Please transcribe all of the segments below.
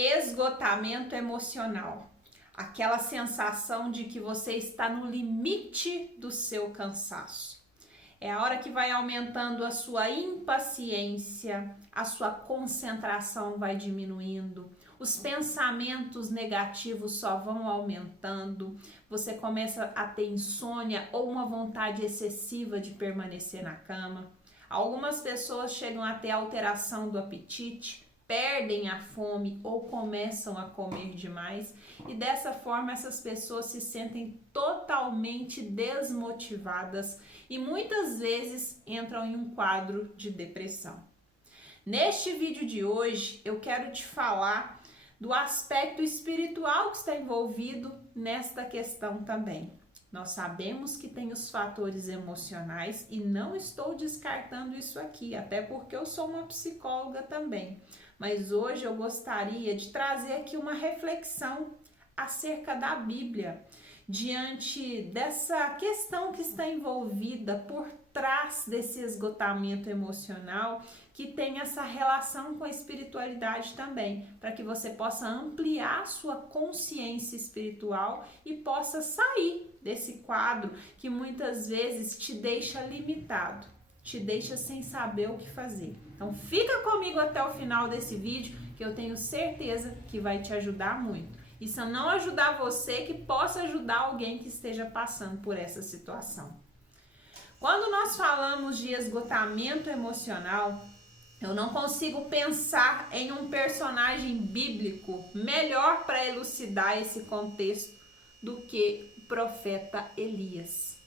Esgotamento emocional. Aquela sensação de que você está no limite do seu cansaço. É a hora que vai aumentando a sua impaciência, a sua concentração vai diminuindo, os pensamentos negativos só vão aumentando, você começa a ter insônia ou uma vontade excessiva de permanecer na cama. Algumas pessoas chegam a ter alteração do apetite, perdem a fome ou começam a comer demais e dessa forma essas pessoas se sentem totalmente desmotivadas e muitas vezes entram em um quadro de depressão. Neste vídeo de hoje eu quero te falar do aspecto espiritual que está envolvido nesta questão também. Nós sabemos que tem os fatores emocionais e não estou descartando isso aqui, até porque eu sou uma psicóloga também. Mas hoje eu gostaria de trazer aqui uma reflexão acerca da Bíblia, diante dessa questão que está envolvida por trás desse esgotamento emocional, que tem essa relação com a espiritualidade também, para que você possa ampliar sua consciência espiritual e possa sair desse quadro que muitas vezes te deixa limitado, te deixa sem saber o que fazer. Então fica comigo até o final desse vídeo, que eu tenho certeza que vai te ajudar muito. E se eu não ajudar você, que possa ajudar alguém que esteja passando por essa situação. Quando nós falamos de esgotamento emocional, eu não consigo pensar em um personagem bíblico melhor para elucidar esse contexto do que o profeta Elias.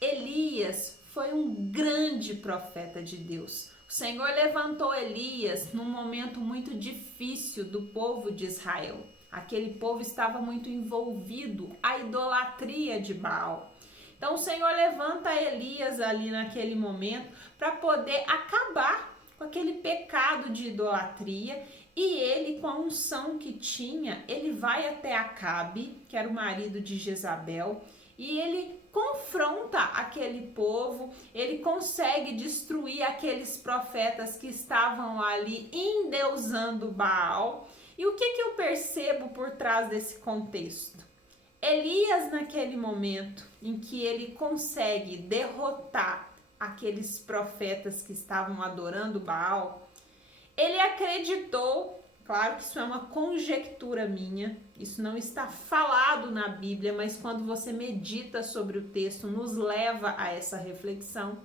Elias foi um grande profeta de Deus. O Senhor levantou Elias num momento muito difícil do povo de Israel. Aquele povo estava muito envolvido à idolatria de Baal. Então o Senhor levanta Elias ali naquele momento para poder acabar com aquele pecado de idolatria, e ele, com a unção que tinha, ele vai até Acabe, que era o marido de Jezabel, e ele confronta aquele povo, ele consegue destruir aqueles profetas que estavam ali endeusando Baal. E o que eu percebo por trás desse contexto? Elias, naquele momento em que ele consegue derrotar aqueles profetas que estavam adorando Baal, ele acreditou, claro que isso é uma conjectura minha, isso não está falado na Bíblia, mas quando você medita sobre o texto, nos leva a essa reflexão.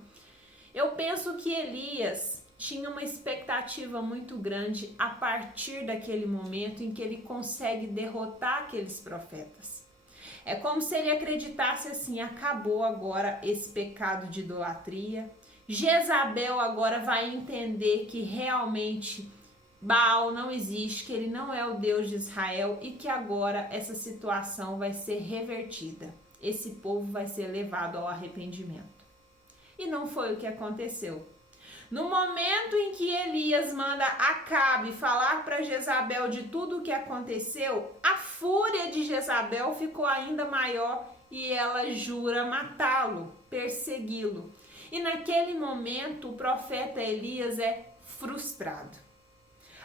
Eu penso que Elias tinha uma expectativa muito grande a partir daquele momento em que ele consegue derrotar aqueles profetas. É como se ele acreditasse assim: acabou agora esse pecado de idolatria. Jezabel agora vai entender que realmente Baal não existe, que ele não é o Deus de Israel e que agora essa situação vai ser revertida. Esse povo vai ser levado ao arrependimento. E não foi o que aconteceu. No momento em que Elias manda Acabe falar para Jezabel de tudo o que aconteceu, a fúria de Jezabel ficou ainda maior e ela jura matá-lo, persegui-lo. E naquele momento o profeta Elias é frustrado.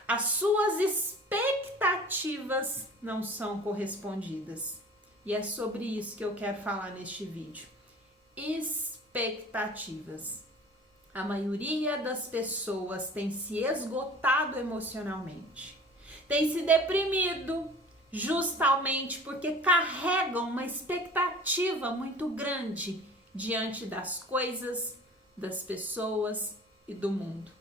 As suas expectativas não são correspondidas. E é sobre isso que eu quero falar neste vídeo. Expectativas. A maioria das pessoas tem se esgotado emocionalmente, tem se deprimido justamente porque carregam uma expectativa muito grande diante das coisas, das pessoas e do mundo.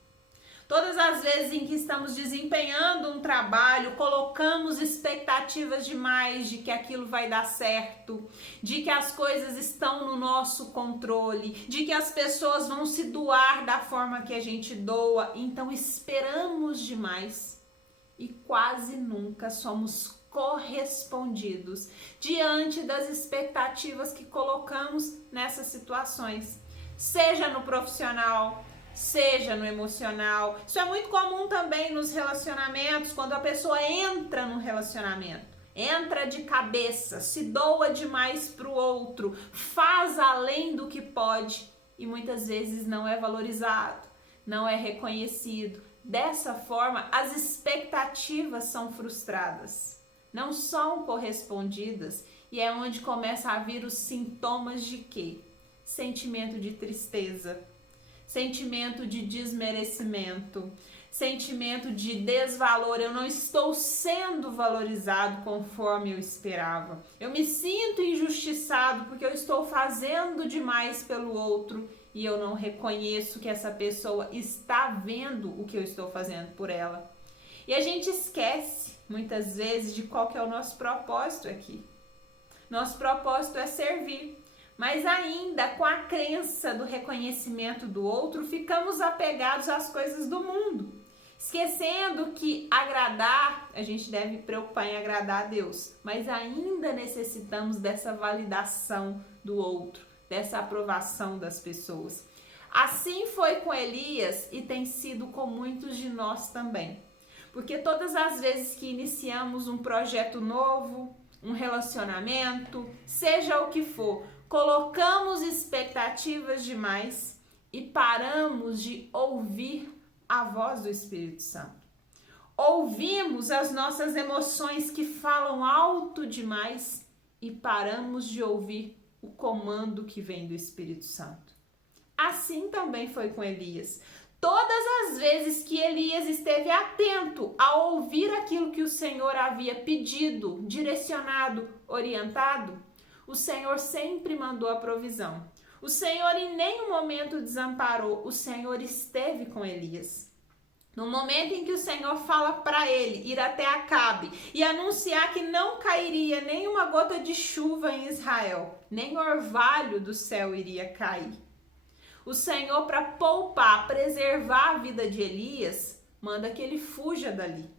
Todas as vezes em que estamos desempenhando um trabalho, colocamos expectativas demais de que aquilo vai dar certo, de que as coisas estão no nosso controle, de que as pessoas vão se doar da forma que a gente doa. Então esperamos demais e quase nunca somos correspondidos diante das expectativas que colocamos nessas situações, seja no profissional, seja no emocional. Isso é muito comum também nos relacionamentos, quando a pessoa entra no relacionamento, entra de cabeça, se doa demais para o outro, faz além do que pode e muitas vezes não é valorizado, não é reconhecido, Dessa forma, as expectativas são frustradas, não são correspondidas, e é onde começa a vir os sintomas de quê? Sentimento de tristeza, sentimento de desmerecimento, sentimento de desvalor. Eu não estou sendo valorizado conforme eu esperava. Eu me sinto injustiçado porque eu estou fazendo demais pelo outro e eu não reconheço que essa pessoa está vendo o que eu estou fazendo por ela. E a gente esquece, muitas vezes, de qual que é o nosso propósito aqui. Nosso propósito é servir. Mas ainda com a crença do reconhecimento do outro, ficamos apegados às coisas do mundo, esquecendo que agradar, a gente deve preocupar em agradar a Deus, mas ainda necessitamos dessa validação do outro, dessa aprovação das pessoas. Assim foi com Elias e tem sido com muitos de nós também, porque todas as vezes que iniciamos um projeto novo, um relacionamento, seja o que for, colocamos expectativas demais e paramos de ouvir a voz do Espírito Santo. Ouvimos as nossas emoções que falam alto demais e paramos de ouvir o comando que vem do Espírito Santo. Assim também foi com Elias. Todas as vezes que Elias esteve atento a ouvir aquilo que o Senhor havia pedido, direcionado, orientado, o Senhor sempre mandou a provisão. O Senhor em nenhum momento desamparou, o Senhor esteve com Elias. No momento em que o Senhor fala para ele ir até Acabe e anunciar que não cairia nenhuma gota de chuva em Israel, nem orvalho do céu iria cair. O Senhor, para poupar, preservar a vida de Elias, manda que ele fuja dali.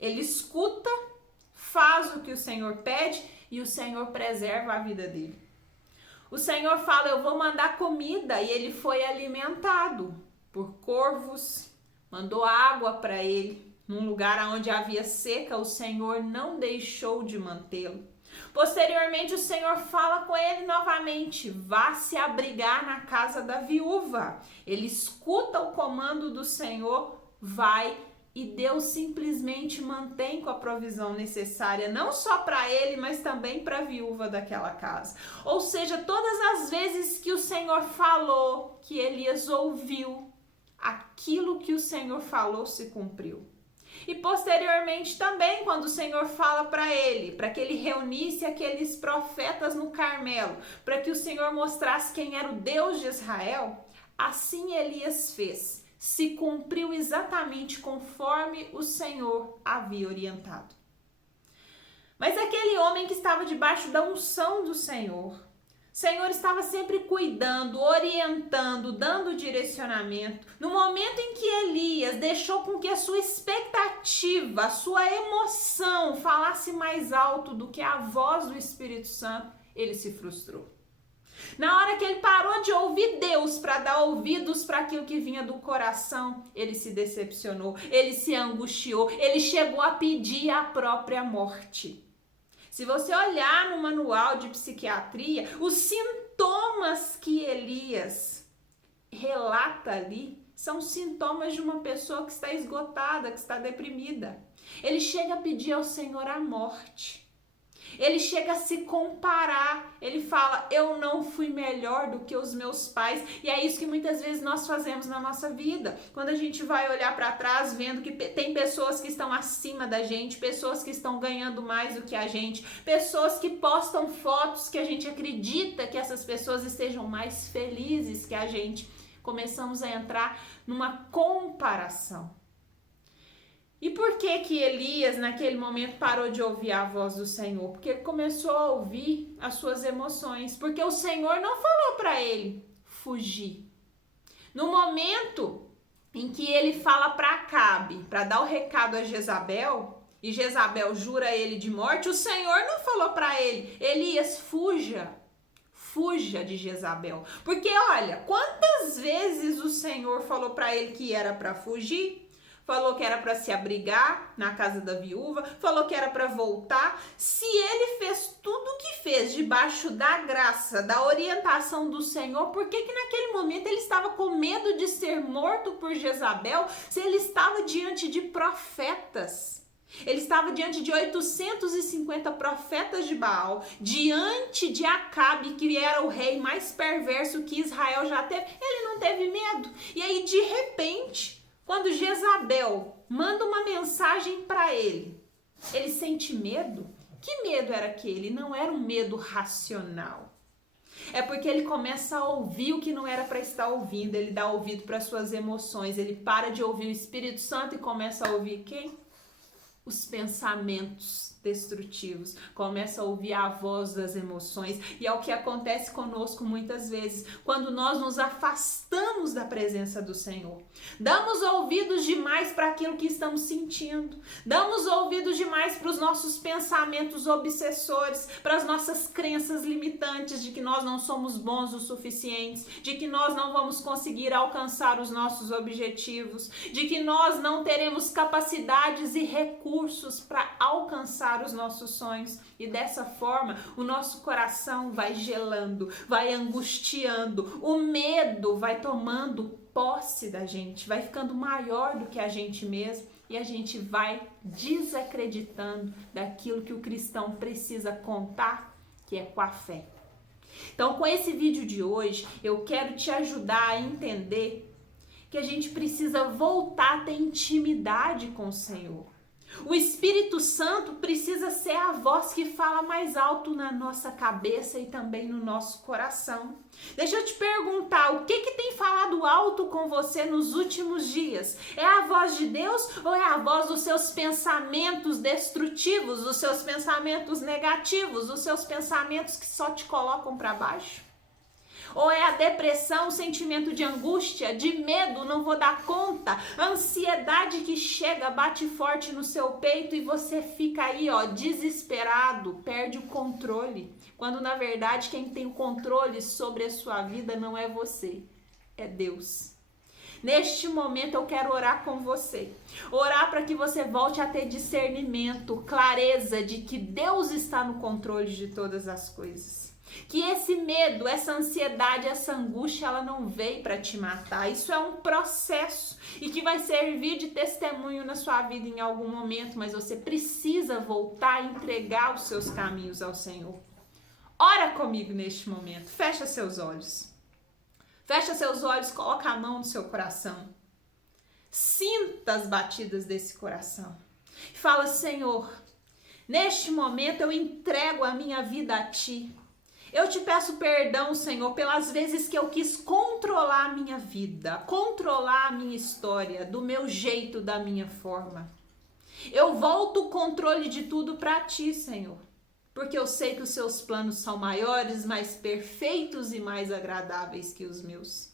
Ele escuta, faz o que o Senhor pede e o Senhor preserva a vida dele. O Senhor fala, eu vou mandar comida, e ele foi alimentado por corvos, mandou água para ele. Num lugar onde havia seca, o Senhor não deixou de mantê-lo. Posteriormente, o Senhor fala com ele novamente, vá se abrigar na casa da viúva. Ele escuta o comando do Senhor, vai, e Deus simplesmente mantém com a provisão necessária, não só para ele, mas também para a viúva daquela casa. Ou seja, todas as vezes que o Senhor falou, que Elias ouviu, aquilo que o Senhor falou se cumpriu. E posteriormente também, quando o Senhor fala para ele, para que ele reunisse aqueles profetas no Carmelo, para que o Senhor mostrasse quem era o Deus de Israel, assim Elias fez. Se cumpriu exatamente conforme o Senhor havia orientado. Mas aquele homem que estava debaixo da unção do Senhor, o Senhor estava sempre cuidando, orientando, dando direcionamento. No momento em que Elias deixou com que a sua expectativa, a sua emoção falasse mais alto do que a voz do Espírito Santo, ele se frustrou. Na hora que ele parou de ouvir Deus para dar ouvidos para aquilo que vinha do coração, ele se decepcionou, ele se angustiou, ele chegou a pedir a própria morte. Se você olhar no manual de psiquiatria, os sintomas que Elias relata ali são sintomas de uma pessoa que está esgotada, que está deprimida. Ele chega a pedir ao Senhor a morte. Ele chega a se comparar, ele fala, eu não fui melhor do que os meus pais, e é isso que muitas vezes nós fazemos na nossa vida, quando a gente vai olhar para trás, vendo que tem pessoas que estão acima da gente, pessoas que estão ganhando mais do que a gente, pessoas que postam fotos que a gente acredita que essas pessoas estejam mais felizes que a gente, começamos a entrar numa comparação. E por que que Elias, naquele momento, parou de ouvir a voz do Senhor? Porque ele começou a ouvir as suas emoções. Porque o Senhor não falou para ele fugir. No momento em que ele fala para Acabe, para dar o recado a Jezabel, e Jezabel jura ele de morte, o Senhor não falou para ele, Elias, fuja. Fuja de Jezabel. Porque olha, quantas vezes o Senhor falou para ele que era para fugir? falou que era para se abrigar na casa da viúva, falou que era para voltar. Se ele fez tudo o que fez debaixo da graça, da orientação do Senhor, por que naquele momento ele estava com medo de ser morto por Jezabel, se ele estava diante de profetas? Ele estava diante de 850 profetas de Baal, diante de Acabe, que era o rei mais perverso que Israel já teve. Ele não teve medo. E aí, de repente, quando Jezabel manda uma mensagem para ele, ele sente medo? Que medo era aquele? Não era um medo racional. É porque ele começa a ouvir o que não era para estar ouvindo, ele dá ouvido para suas emoções, ele para de ouvir o Espírito Santo e começa a ouvir quem? Os pensamentos destrutivos, começa a ouvir a voz das emoções, e é o que acontece conosco muitas vezes, quando nós nos afastamos da presença do Senhor. Damos ouvidos demais para aquilo que estamos sentindo, damos ouvidos demais para os nossos pensamentos obsessores, para as nossas crenças limitantes de que nós não somos bons o suficientes, de que nós não vamos conseguir alcançar os nossos objetivos, de que nós não teremos capacidades e recursos para alcançar os nossos sonhos, e dessa forma o nosso coração vai gelando, vai angustiando, o medo vai tomando posse da gente, vai ficando maior do que a gente mesmo, e a gente vai desacreditando daquilo que o cristão precisa contar, que é com a fé. Então, com esse vídeo de hoje, eu quero te ajudar a entender que a gente precisa voltar a ter intimidade com o Senhor. O Espírito Santo precisa ser a voz que fala mais alto na nossa cabeça e também no nosso coração. Deixa eu te perguntar, o que tem falado alto com você nos últimos dias? É a voz de Deus ou é a voz dos seus pensamentos destrutivos, dos seus pensamentos negativos, dos seus pensamentos que só te colocam para baixo? Ou é a depressão, o sentimento de angústia, de medo, não vou dar conta, ansiedade que chega, bate forte no seu peito e você fica aí, desesperado, perde o controle. Quando na verdade quem tem o controle sobre a sua vida não é você, é Deus. Neste momento eu quero orar com você. Orar para que você volte a ter discernimento, clareza de que Deus está no controle de todas as coisas. Que esse medo, essa ansiedade, essa angústia, ela não veio para te matar. Isso é um processo e que vai servir de testemunho na sua vida em algum momento, mas você precisa voltar a entregar os seus caminhos ao Senhor. Ora comigo neste momento. Fecha seus olhos. Fecha seus olhos, coloca a mão no seu coração. Sinta as batidas desse coração. E fala, Senhor, neste momento eu entrego a minha vida a Ti. Eu te peço perdão, Senhor, pelas vezes que eu quis controlar a minha vida, controlar a minha história, do meu jeito, da minha forma. Eu volto o controle de tudo para Ti, Senhor, porque eu sei que os Seus planos são maiores, mais perfeitos e mais agradáveis que os meus.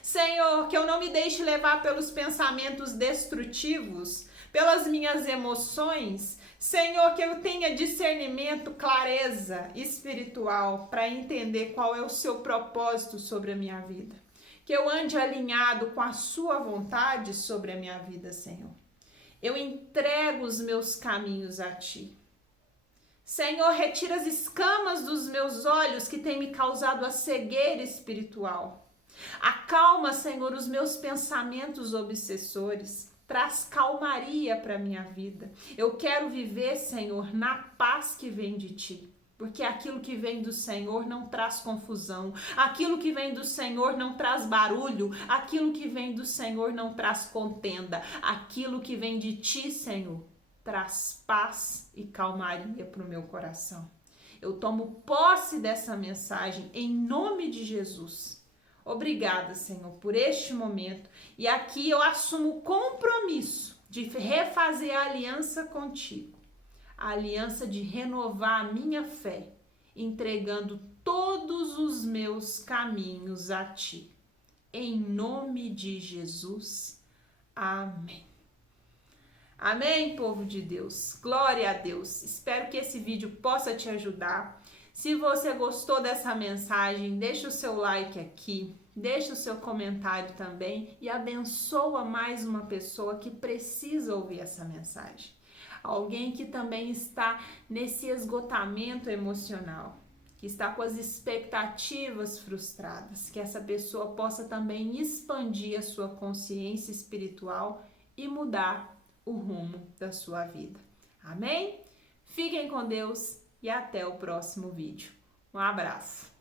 Senhor, que eu não me deixe levar pelos pensamentos destrutivos, pelas minhas emoções. Senhor, que eu tenha discernimento, clareza espiritual para entender qual é o Seu propósito sobre a minha vida. Que eu ande alinhado com a Sua vontade sobre a minha vida, Senhor. Eu entrego os meus caminhos a Ti. Senhor, retira as escamas dos meus olhos que têm me causado a cegueira espiritual. Acalma, Senhor, os meus pensamentos obsessores. Traz calmaria para a minha vida. Eu quero viver, Senhor, na paz que vem de Ti. Porque aquilo que vem do Senhor não traz confusão. Aquilo que vem do Senhor não traz barulho. Aquilo que vem do Senhor não traz contenda. Aquilo que vem de Ti, Senhor, traz paz e calmaria para o meu coração. Eu tomo posse dessa mensagem em nome de Jesus. Obrigada, Senhor, por este momento. E aqui eu assumo o compromisso de refazer a aliança contigo. A aliança de renovar a minha fé, entregando todos os meus caminhos a Ti. Em nome de Jesus. Amém. Amém, povo de Deus. Glória a Deus. Espero que esse vídeo possa te ajudar. Se você gostou dessa mensagem, deixa o seu like aqui, deixa o seu comentário também e abençoa mais uma pessoa que precisa ouvir essa mensagem. Alguém que também está nesse esgotamento emocional, que está com as expectativas frustradas, que essa pessoa possa também expandir a sua consciência espiritual e mudar o rumo da sua vida. Amém? Fiquem com Deus e até o próximo vídeo. Um abraço!